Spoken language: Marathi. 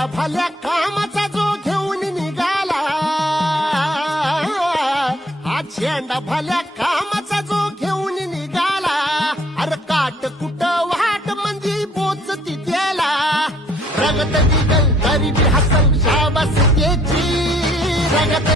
झेंडा भल्या कामाचा जो घेऊन निघाला, हा झेंडा भल्या कामाचा जो घेऊन निघाला, अरे काट कुठं वाट मंदी पोचती त्याला, रगत निघल तरी बी हसल शाबास त्याची रगत